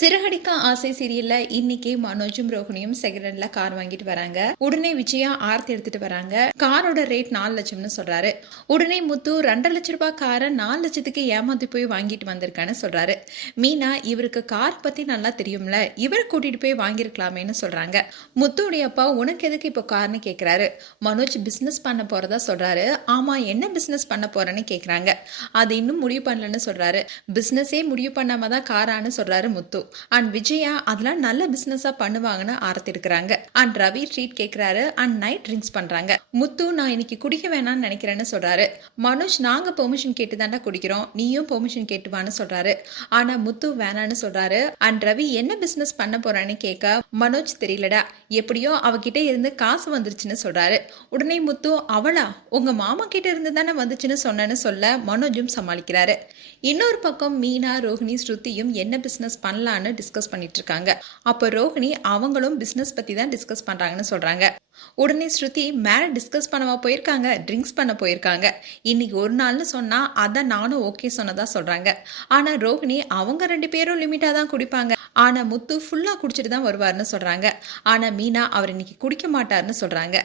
சிறகடிக்க ஆசை சீரியல்ல இன்னைக்கு மனோஜும் ரோஹிணியும் செகண்ட்ல கார் வாங்கிட்டு வராங்க. உடனே விஜயா ஆர்த்தி எடுத்துட்டு வராங்க. காரோட ரேட் நாலு லட்சம்னு சொல்றாரு. உடனே முத்து ரெண்டரை லட்ச ரூபாய் காரை நாலு லட்சத்துக்கு ஏமாத்தி போய் வாங்கிட்டு வந்திருக்கான்னு சொல்றாரு. மீனா இவருக்கு கார் பத்தி நல்லா தெரியும்ல. இவரை கூட்டிட்டு போய் வாங்கியிருக்கலாமேன்னு சொல்றாங்க. முத்துடைய அப்பா உனக்கு எதுக்கு இப்போ கார்னு கேக்குறாரு. மனோஜ் பிசினஸ் பண்ண போறதா சொல்றாரு. ஆமா என்ன பிசினஸ் பண்ண போறேன்னு கேக்குறாங்க. அது இன்னும் முடிவு பண்ணலன்னு சொல்றாரு. பிசினஸே முடிவு பண்ணாம தான் காரான்னு சொல்றாரு முத்து. அண்ட் விஜயா அதெல்லாம் நல்ல பிசினஸா பண்ணுவாங்கன்னு ஆரத்திருக்கிறாங்க. அண்ட் ரவி ட்ரீட் கேக்குறாரு அண்ட் நைட் ட்ரிங்க்ஸ் பண்றாங்க. முத்து நான் இன்னைக்கு குடிக்க வேணாம்னு நினைக்கிறேன்னு சொல்றாரு. மனோஜ் நாங்க பெர்மிஷன் கேட்டு தாண்டா குடிக்கிறோம். நீயும் பெர்மிஷன் கேட்டுவான்னு சொல்றாரு. ஆனா முத்து வேணான்னு சொல்றாரு. அண்ட் ரவி என்ன பிசினஸ் பண்ண போறான்னு கேட்க மனோஜ் தெரியலடா. எப்படியோ அவகிட்ட இருந்து காசு வந்துருச்சுன்னு சொல்றாரு. உடனே முத்து அவளா? உங்க மாமா கிட்ட இருந்து தானே வந்துச்சுன்னு சொன்னேன்னு சொல்ல மனோஜும் சமாளிக்கிறாரு. இன்னொரு பக்கம் மீனா ரோஹிணி ஸ்ருதியும் என்ன பிசினஸ் பண்ணலான்னு டிஸ்கஸ் பண்ணிட்டு இருக்காங்க. அப்போ ரோஹிணி அவங்களும் பிசினஸ் பத்தி தான் டிஸ்கஸ் பண்றாங்கன்னு சொல்றாங்க. உடனே ஸ்ருதி மேல டிஸ்கஸ் பண்ணவா போயிருக்காங்க ட்ரிங்க்ஸ் பண்ண போயிருக்காங்க. இன்னைக்கு ஒரு நாள்னு சொன்னா அதை நானும் ஓகே சொன்னதாக சொல்றாங்க. ஆனா ரோஹிணி அவங்க ரெண்டு பேரும் லிமிட்டாக தான் குடிப்பாங்க. ஆனா முத்து ஃபுல்லா குடிச்சிட்டு தான் வருவார்னு சொல்றாங்க. ஆனா மீனா அவர் இன்னைக்கு குடிக்க மாட்டார்னு சொல்றாங்க.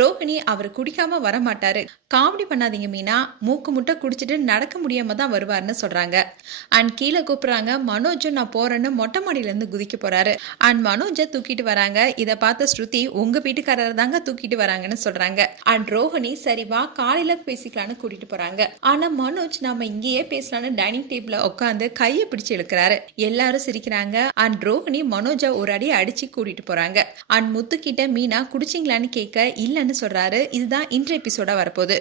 ரோஹிணி அவர் குடிக்காம வர மாட்டாரு. காமெடி பண்ணாதீங்க மீனா. மூக்கு முட்டை குடிச்சிட்டு நடக்க முடியாம தான் வருவார்னு சொல்றாங்க. அண்ட் கீழே கூப்பிடுறாங்க மனோஜும் நான் போறேன்னு மொட்டை மாடியில இருந்து குதிக்க போறாரு. அண்ட் மனோஜை தூக்கிட்டு வராங்க. இதை பார்த்த ஸ்ருதி உங்க வீட்டுக்காரர் தான் தாங்க தூக்கிட்டு வராங்கன்னு சொல்றாங்க. அண்ட் ரோஹிணி சரி வா காலையில பேசிக்கலாம்னு கூட்டிட்டு போறாங்க. ஆனா மனோஜ் நம்ம இங்கேயே பேசலாம்னு டைனிங் டேபிள்ல உட்காந்து கையை பிடிச்சு இழுக்கிறாரு. எல்லாரும் சிரிக்கிறாங்க. அண்ட் ரோஹிணி மனோஜை ஒரு அடி அடிச்சு கூட்டிட்டு போறாங்க. அண்ட் முத்துக்கிட்ட மீனா குடிச்சிங்களான்னு கேட்க இல்லைன்னு சொல்றாரு. இதுதான் இன்றைய எபிசோட வரப்போகுது.